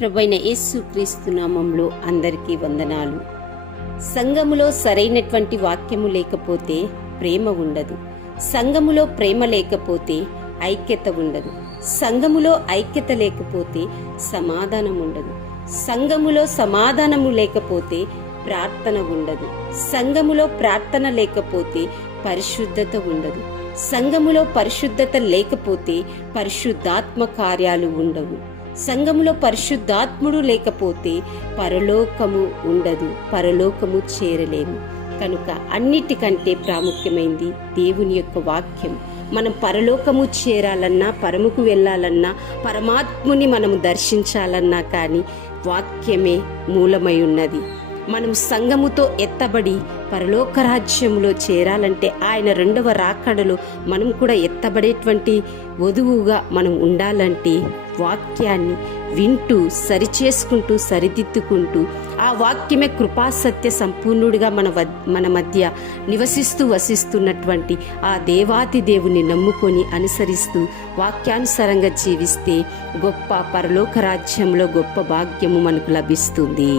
ప్రభువైన యేసుక్రీస్తు నామములో అందరికీ వందనాలు. సంఘములో సరైనటువంటి వాక్యము లేకపోతే ప్రేమ ఉండదు. సంఘములో ప్రేమ లేకపోతే ఐక్యత ఉండదు. సంఘములో ఐక్యత లేకపోతే సమాధానం ఉండదు. సంఘములో సమాధానము లేకపోతే ప్రార్థన ఉండదు. సంఘములో ప్రార్థన లేకపోతే పరిశుద్ధత ఉండదు. సంఘములో పరిశుద్ధత లేకపోతే పరిశుద్ధాత్మ కార్యాలు ఉండవు. సంఘములో పరిశుద్ధాత్ముడు లేకపోతే పరలోకము ఉండదు. పరలోకము చేరలేము. కనుక అన్నిటికంటే ప్రాముఖ్యమైంది దేవుని యొక్క వాక్యం. మనం పరలోకము చేరాలన్నా, పరముకు వెళ్ళాలన్నా, పరమాత్ముని మనము దర్శించాలన్నా కానీ వాక్యమే మూలమై ఉన్నది. మనం సంఘముతో ఎత్తబడి పరలోక రాజ్యంలో చేరాలంటే ఆయన రెండవ రాకడలో మనం కూడా ఎత్తబడేటువంటి వధువుగా మనం ఉండాలంటే వాక్యాన్ని వింటూ సరిచేసుకుంటూ సరిదిద్దుకుంటూ ఆ వాక్యమే కృపాసత్య సంపూర్ణుడిగా మన మధ్య నివసిస్తూ వసిస్తున్నటువంటి ఆ దేవాతి దేవుని నమ్ముకొని అనుసరిస్తూ వాక్యానుసారంగా జీవిస్తే గొప్ప పరలోక రాజ్యంలో గొప్ప భాగ్యము మనకు లభిస్తుంది.